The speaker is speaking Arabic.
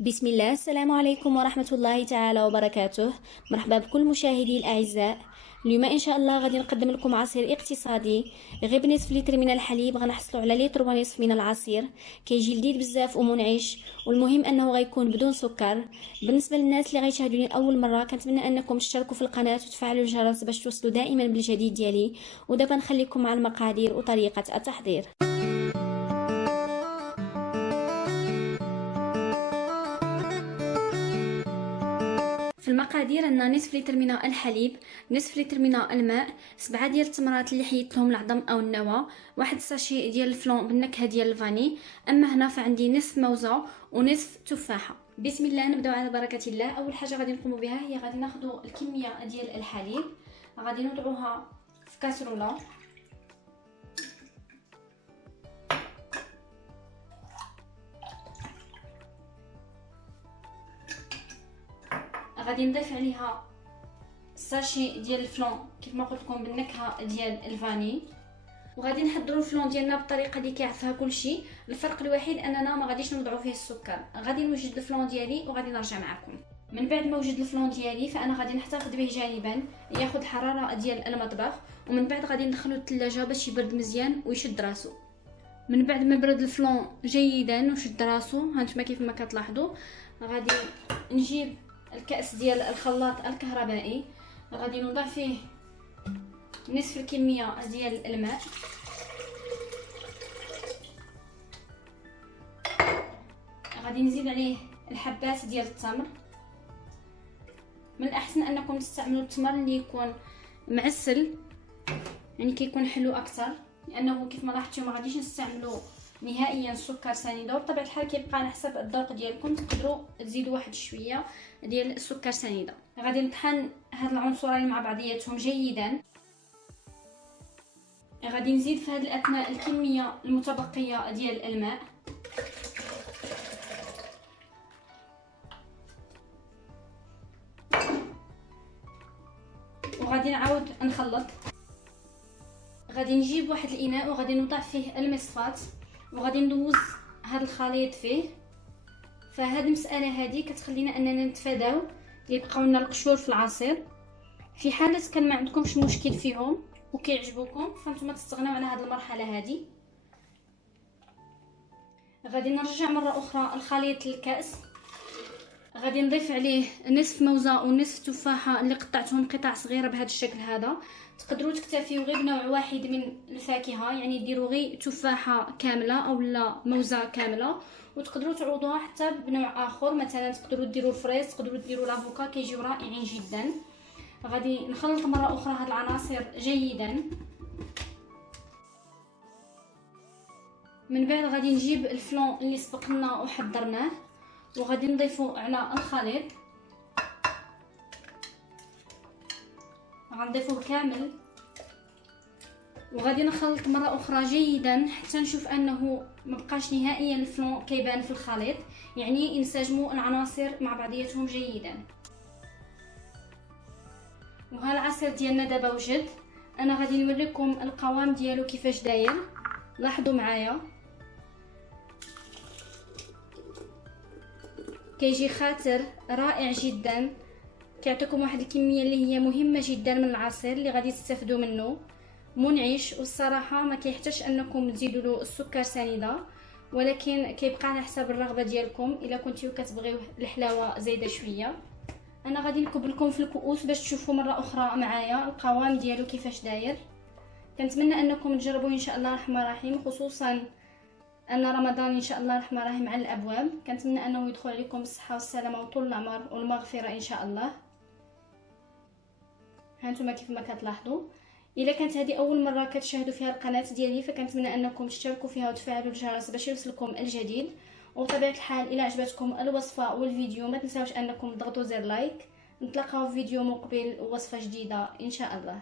بسم الله. السلام عليكم ورحمة الله تعالى وبركاته. مرحبا بكل مشاهدي الأعزاء. اليوم إن شاء الله غادي نقدم لكم عصير اقتصادي. غير بنصف لتر من الحليب غنحصلوا على لتر ونصف من العصير. كيجي لذيذ بزاف ومنعش، والمهم أنه غيكون بدون سكر. بالنسبة للناس اللي غيشاهدوني لأول مرة، كنتمنى أنكم تشتركوا في القناة وتفعلوا الجرس باش توصلوا دائما بالجديد ديالي. ودابا نخليكم مع المقادير وطريقة التحضير. في المقادير عندنا نصف لتر من الحليب، نصف لتر من الماء، 7 ديال التمرات اللي حيدت لهم العظم او النوى، واحد ساشي ديال الفلون بالنكهه ديال الفاني. اما هنا فعندي نصف موزه ونصف تفاحه. بسم الله، نبداو على بركه الله. اول حاجه غادي نقوموا بها هي غادي ناخذوا الكميه ديال الحليب، غادي نوضعوها في كاسروله. غادي نضيف عليها ساشي ديال الفلون كيف ما قلت لكم بالنكهه ديال الفاني، وغادي نحضروا الفلون ديالنا بالطريقه اللي كيعرفها كلشي. الفرق الوحيد اننا ما غاديش نوضعوا فيه السكر. غادي نوجد الفلون ديالي وغادي نرجع معكم. من بعد ما وجد الفلون ديالي فانا غادي نحتفظ به جانبا ياخذ الحراره ديال المطبخ، ومن بعد غادي ندخلو الثلاجه باش يبرد مزيان ويشد راسو. من بعد ما برد الفلون جيدا وشد راسو، هانتوما كيف ما كتلاحظوا، غادي نجيب الكأس ديال الخلاط الكهربائي، غادي نوضع فيه نصف الكمية ديال الماء، غادي نزيد عليه الحبات ديال التمر. من الأحسن أنكم تستعملوا التمر اللي يكون معسل، يعني كيكون حلو أكثر، لأنه كيف ما لاحظتوا ما غاديش نستعملوا نهائيا سكر سنيده. وبطبيعه الحال كيبقى على حسب الذوق ديالكم، تقدروا تزيدوا واحد شويه ديال السكر سنيده. غادي نطحن هاد العنصرين مع بعضياتهم جيدا. غادي نزيد في هذه الاثناء الكميه المتبقيه ديال الماء، وغادي نعاود نخلط. غادي نجيب واحد الاناء وغادي نوضع فيه المصفات، وغادي ندوز هذا الخليط فيه. فهاد المساله هذه كتخلينا اننا نتفاداو يبقاو لنا القشور في العصير. في حاله كان ما عندكمش مشكل فيهم وكيعجبوكم فانتم تستغناو على هذه المرحله هذه. غادي نرجع مره اخرى الخليط للكاس، غادي نضيف عليه نصف موزه ونصف تفاحه اللي قطعتهم قطع صغيره بهذا الشكل هذا. تقدروا تكتفيوا غير بنوع واحد من الفاكهه، يعني ديروا غير تفاحه كامله او لا موزه كامله، وتقدروا تعوضوها حتى بنوع اخر. مثلا تقدروا ديروا الفريز، تقدروا ديروا لافوكا، كيجيو رائعين جدا. غادي نخلط مره اخرى هاد العناصر جيدا. من بعد غادي نجيب الفلون اللي سبقنا وحضرناه وغادي نضيفه على الخليط، غنضيفوه كامل وغادي نخلط مره اخرى جيدا حتى نشوف انه مبقاش نهائيا الفلون كيبان في الخليط، يعني ينسجموا العناصر مع بعضياتهم جيدا. وها العصير ديالنا دابا وجد. انا غادي نوريكم القوام ديالو كيفاش داير، لاحظوا معايا كيجي خاتر رائع جدا، كيعطيكم واحد الكميه اللي هي مهمه جدا من العصير اللي غادي تستافدوا منه، منعش. والصراحه ما كيحتاجش انكم تزيدوا له السكر سنيده، ولكن كيبقى على حسب الرغبه ديالكم. الا كنتيو كتبغيو الحلاوه زايده شويه. انا غادي نكب لكم في الكؤوس باش تشوفوا مره اخرى معايا القوام ديالو كيفاش داير. كنتمنى انكم تجربوه ان شاء الله الرحمن الرحيم، خصوصا ان رمضان ان شاء الله الرحمن الرحيم على الابواب. كنتمنى انه يدخل عليكم بالصحه والسلامه وطول العمر والمغفره ان شاء الله. هانتوما كيف ما كتلاحظوا. الا كانت هذه اول مره كتشاهدوا فيها القناه ديالي فكنتمنى انكم تشتركوا فيها وتفعلوا الجرس باش يوصلكم الجديد. وبطبيعه الحال الا عجبتكم الوصفه والفيديو ما تنساوش انكم تضغطوا زر لايك. نتلاقاو في فيديو مقبل ووصفه جديده ان شاء الله.